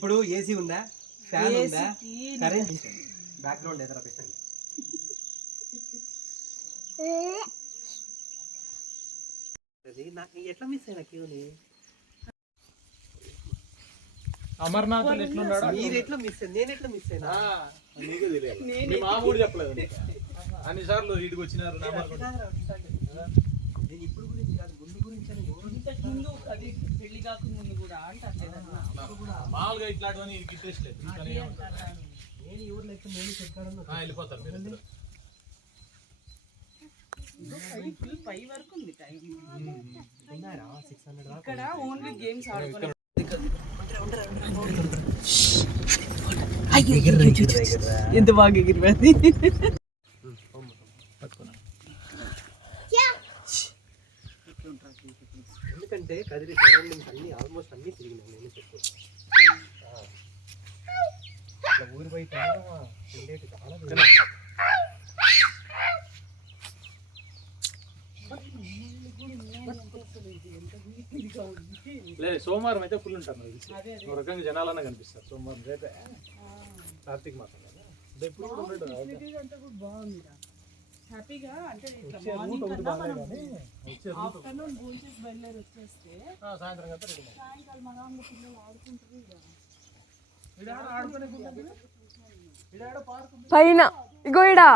ఇప్పుడు ఏసీ ఉందా? ఫ్యాన్ ఉందా? కరెంట్ బ్యాక్గ్రౌండ్ ఎదుర పెట్టండి. నాకు ఎట్లా మిస్ అయినా క్యూని అమర్నాథ్ ఎట్లున్నాడు మీరు ఎట్లా మిస్ నేను ఎట్లా మిస్ అయినా? నీకే తెలియాలి. మీ మామూలు చెప్పలేదు నీకు. అన్నిసార్లు ఇటుకు వచ్చినారు. నేను ఇప్పుడు గురించి కాదు ముందు గురించి అని ఎవరు ఇంతకు ముందు అది పెళ్ళి కాకుండా ముందు కూడా అంటారు మామూలుగా ఇట్లాంటివన్నీ నీకు ఇంట్రెస్ట్ లేదు. కానీ నేను ఎవరు లెక్క నేను చెప్పాను ఆ, వెళ్ళిపోతారు మీరు ఇద్దరు. ఫుల్ పై వరకు ఉంది టైం ఉన్నారా? సిక్స్ హండ్రెడ్ ఇక్కడ ఓన్లీ గేమ్స్ ఆడుకోవాలి ఎంత బాగా ఎగిరిపోయింది. ఎందుకంటే కదిరి సరౌండింగ్స్ అన్ని ఆల్మోస్ట్ అన్ని తిరిగినాయి నేను చెప్పు ఆ. ఇట్లా ఊరి బయట ఉండేటి చాలా. లేదు సోమవారం అయితే ఫుల్ ఉంటారు నాకు తెలిసి. ఒక రకంగా జనాలన్నా కనిపిస్తారు. సోమవారం రేపే. కార్తీక మాసం కదా. అంటే ఇప్పుడు కూడా ఉండడు అంతా కూడా బాగుంది హ్యాపీగా అంటే ఇట్లా మార్నింగ్ కన్నా మనం ఆఫ్టర్నూన్ బయలుదేరి వచ్చేస్తే సాయంత్రం సాయంకాలం పిల్లలు ఆడుకుంటారు పైన. ఇగో ఇడా.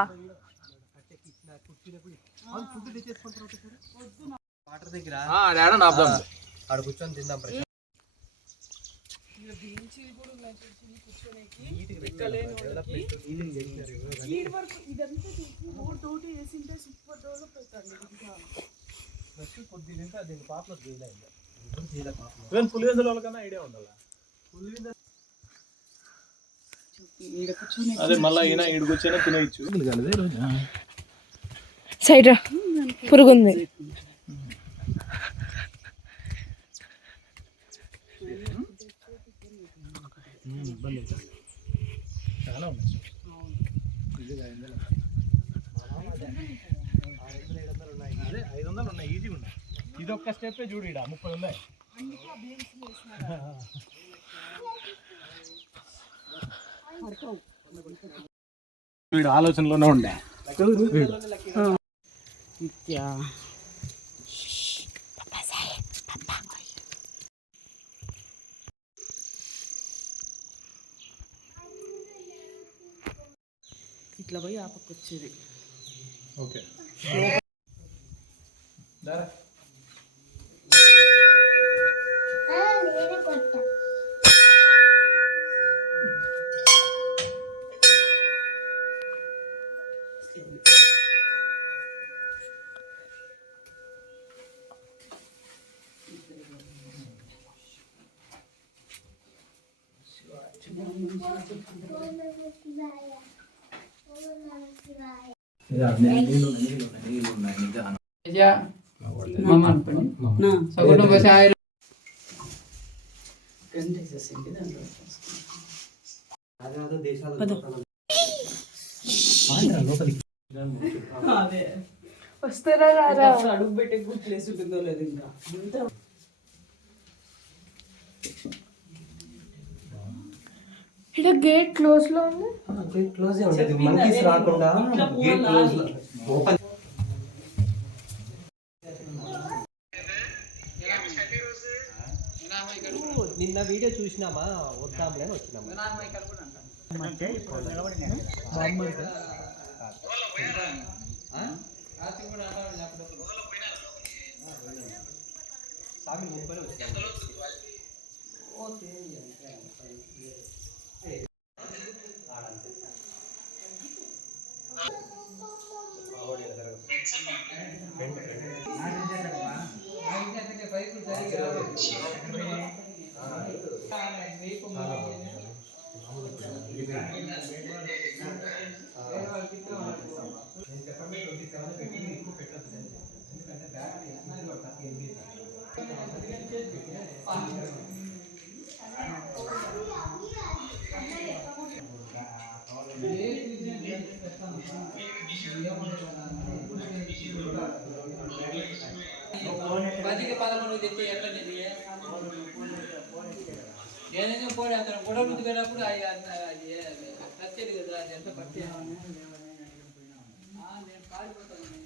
వాటర్ దగ్గర ఆడ కూర్చొని తిందాం ప్రశాంత్. వాళ్ళకి వరకు ఇదంతా చూసి వేసింటే సూపర్ డెవలప్ పాపలో చేయలేదు పులివెందుల వాళ్ళకన్నా ఐడియా ఉండాలి కూర్చొని అదే మళ్ళీ ఈయన ఈడికి వచ్చైనా తినేయచ్చు సైడ్ రా. పురుగుంది చాలా ఉన్నాయి అదే ఐదు వందలు ఉన్నాయి ఈజీగా ఉన్నాయి. ఇది ఒక్క స్టెప్ చూడు ఇడ ముప్పై ఉన్నాయి. వీడు ఆలోచనలోనే ఉండే. నిత్యా. ఇట్లా పోయి ఆ పక్క వచ్చేది ఓకే అదే అదే దేశాలు అదే వస్తారా అడుగు పెట్టే ప్లేస్ ఉంటుందో లేదు ఇంకా. ఇక్కడ గేట్ క్లోజ్లో ఉంది. క్లోజ్ ఉండేది మంకీస్ రాకుండా గేట్. క్లోజ్ ఓపెన్ నిన్న వీడియో చూసినామా? వద్దాంలే వచ్చినామా? స్వామి ముంబై Bây giờ mình. పదకొండు తెచ్చి ఎట్లా నీది ఏదైనా పోయి అతను గొడవ ముందుకు వెళ్ళినప్పుడు అది కదా అది ఎంత పట్టి నేను పారిపోతాను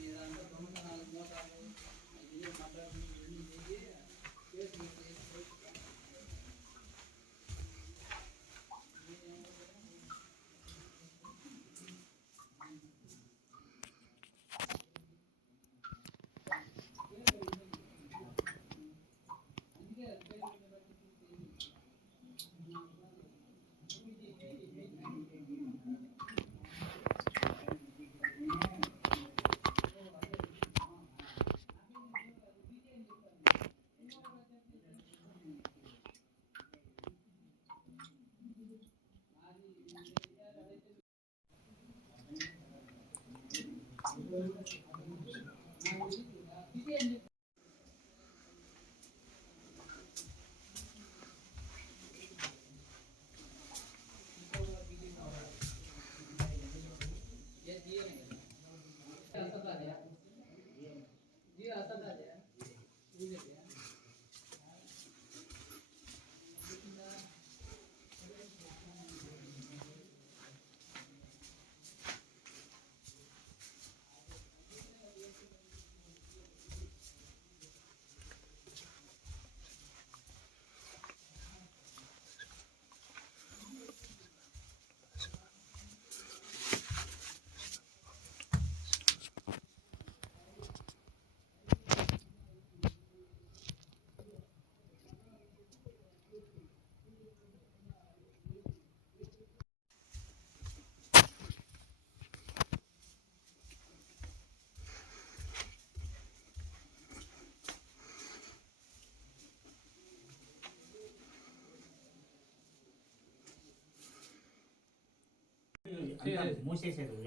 అంతా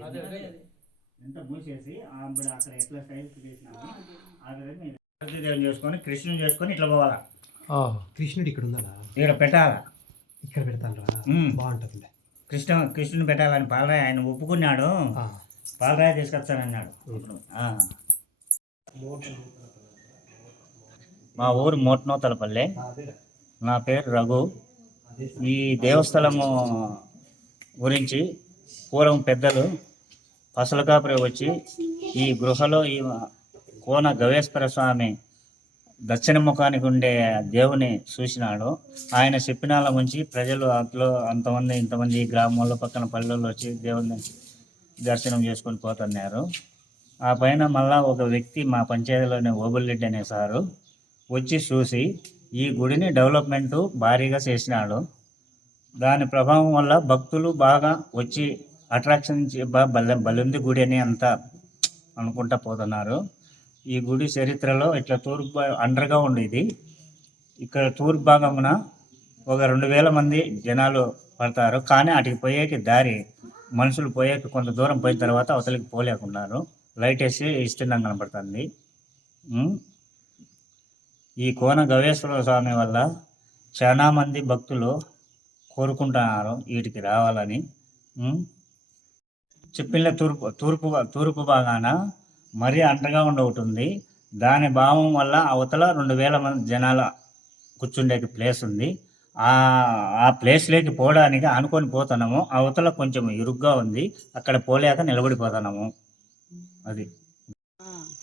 అదే ఎంత మూసేసి అక్కడ ఎట్లా స్టైల్స్ చేసినాము ఆ విధంగా చేసుకొని కృష్ణుని చేసుకొని ఇట్లా పోవాలా? కృష్ణుడు ఇక్కడ ఉందా ఇక్కడ పెట్టాలా? ఇక్కడ పెడతాను. బాగుంటుంది కృష్ణ కృష్ణుని పెట్టాలని పాలరాయ ఆయన ఒప్పుకున్నాడు. పాలరాయ ఆ. మా ఊరు మోట్నోతలపల్లె. నా పేరు రఘు. ఈ దేవస్థలము గురించి పూర్వం పెద్దలు పసలకాపురి వచ్చి ఈ గృహలో ఈ కోన గవేశ్వర స్వామి దక్షిణ ముఖానికి ఉండే దేవుని చూసినాడు. ఆయన చెప్పినాల నుంచి ప్రజలు అందులో అంతమంది ఇంతమంది ఈ గ్రామంలో పక్కన పల్లెల్లో వచ్చి దేవుని దర్శనం చేసుకొని పోతున్నారు. ఆ పైన మళ్ళా ఒక వ్యక్తి మా పంచాయతీలోని ఓబుల్రెడ్డి అనే సారు వచ్చి చూసి ఈ గుడిని డెవలప్మెంటు భారీగా చేసినాడు. దాని ప్రభావం వల్ల భక్తులు బాగా వచ్చి అట్రాక్షన్ బల్ల బలుంది గుడి అని అంతా అనుకుంటా పోతున్నారు. ఈ గుడి చరిత్రలో ఇట్లా తూర్పు అండర్గా ఉండేది. ఇక్కడ తూర్పు భాగమున ఒక రెండు వేల మంది జనాలు పడతారు. కానీ అటుకి పోయేకి దారి మనుషులు పోయేకి కొంత దూరం పోయిన తర్వాత అవతలికి పోలేకున్నారు. లైట్ వేసి ఇష్టంగా కనపడుతుంది ఈ కోన గవేశ్వర స్వామి వల్ల చాలామంది భక్తులు కోరుకుంటున్నారు. వీటికి రావాలని. చెప్పిన తూర్పు తూర్పు తూర్పు భాగాన మరీ అంటగా ఉండి ఒకటి ఉంది దాని భావం వల్ల అవతల రెండు వేల మంది జనాల కూర్చుండేకి ప్లేస్ ఉంది. ఆ ఆ ప్లేస్లోకి పోవడానికి అనుకొని పోతున్నాము. అవతల కొంచెం ఇరుగ్గా ఉంది. అక్కడ పోలేక నిలబడిపోతున్నాము. అది.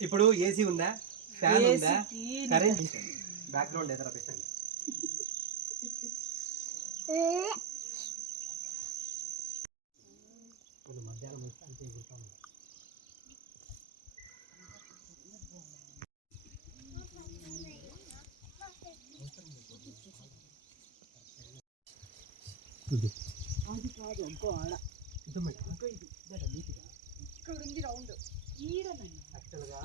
ఇప్పుడు ఏసీ ఉందా? ఫ్యాన్ ఉందా? కరెంట్ బ్యాక్గ్రౌండ్ ఎదుర పెట్టండి. ఇప్పుడు మధ్యాహ్నం వస్తే అంతే ఎగురుతాం అది కాదు ఇంకో ఆడ. ఇది. మేడం ఇక్కడ ఉంది రౌండ్. ఈడనండి యాక్చువల్గా